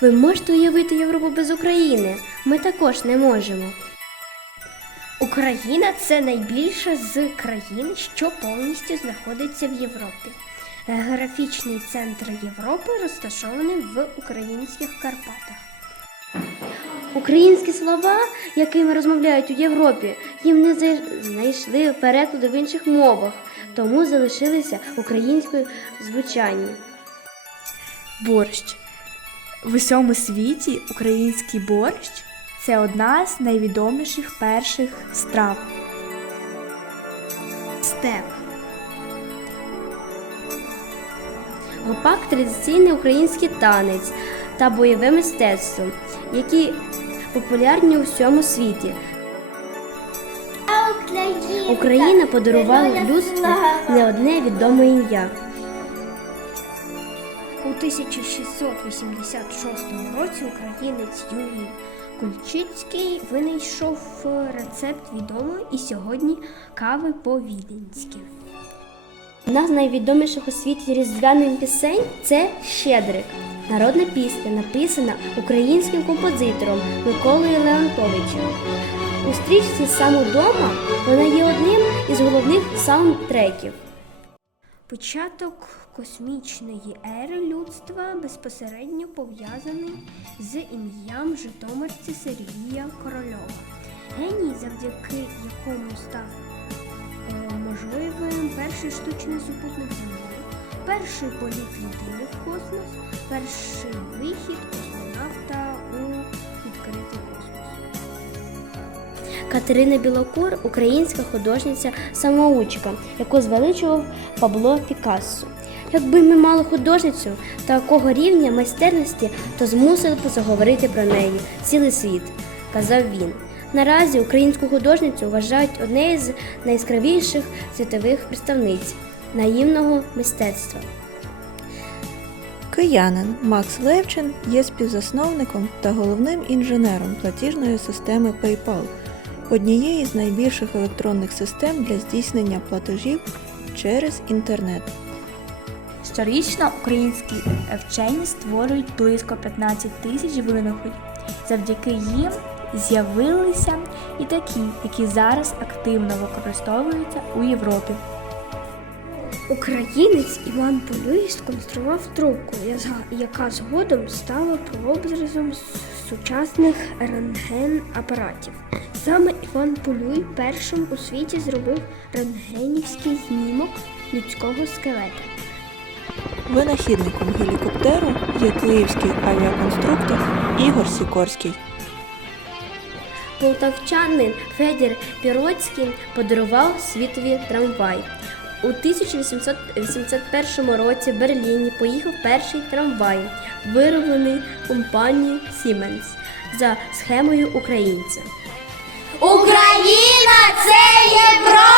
Ви можете уявити Європу без України? Ми також не можемо. Україна це найбільша з країн, що повністю знаходиться в Європі. Географічний центр Європи розташований в українських Карпатах. Українські слова, якими розмовляють у Європі, їм не знайшли перекладу в інших мовах, тому залишилися українською звучання. Борщ. В усьому світі український борщ це одна з найвідоміших перших страв. Степ. Гопак традиційний український танець та бойове мистецтво, які популярні у всьому світі. Україна подарувала людству не одне відоме ім'я. У 1686 році українець Юрій Кульчицький винайшов рецепт відомої і сьогодні кави по-віденськи. Одна з найвідоміших у світі різдвяних пісень це Щедрик. Народна пісня, написана українським композитором Миколою Леонтовичем. У стрічці «Сам удома» вона є одним із головних саундтреків. Початок космічної ери людства безпосередньо пов'язаний з ім'ям житомирця Сергія Корольова. Геній, завдяки якому став е, можливим перший штучний супутник Землі, перший політ людини в космос, перший вихід космонавта Катерина Білокур українська художниця самоучка, яку звеличував Пабло Пікассо. Якби ми мали художницю такого рівня майстерності, то змусили б заговорити про неї цілий світ, казав він. Наразі українську художницю вважають однією з найяскравіших світових представниць наївного мистецтва. Киянин Макс Левчин є співзасновником та головним інженером платіжної системи PayPal, однієї з найбільших електронних систем для здійснення платежів через інтернет. Щорічно українські вчені створюють близько 15 тисяч винаходів. Завдяки їм з'явилися і такі, які зараз активно використовуються у Європі. Українець Іван Полюй сконструював трубку, яка згодом стала прообразом сучасних рентген-апаратів. Саме Іван Полюй першим у світі зробив рентгенівський знімок людського скелета. Винахідником гелікоптеру є київський авіаконструктор Ігор Сікорський. Полтавчанин Федір Піроцький подарував світові трамвай. У 1881 році в Берліні поїхав перший трамвай, вироблений компанією Siemens за схемою українця. Україна це Європа!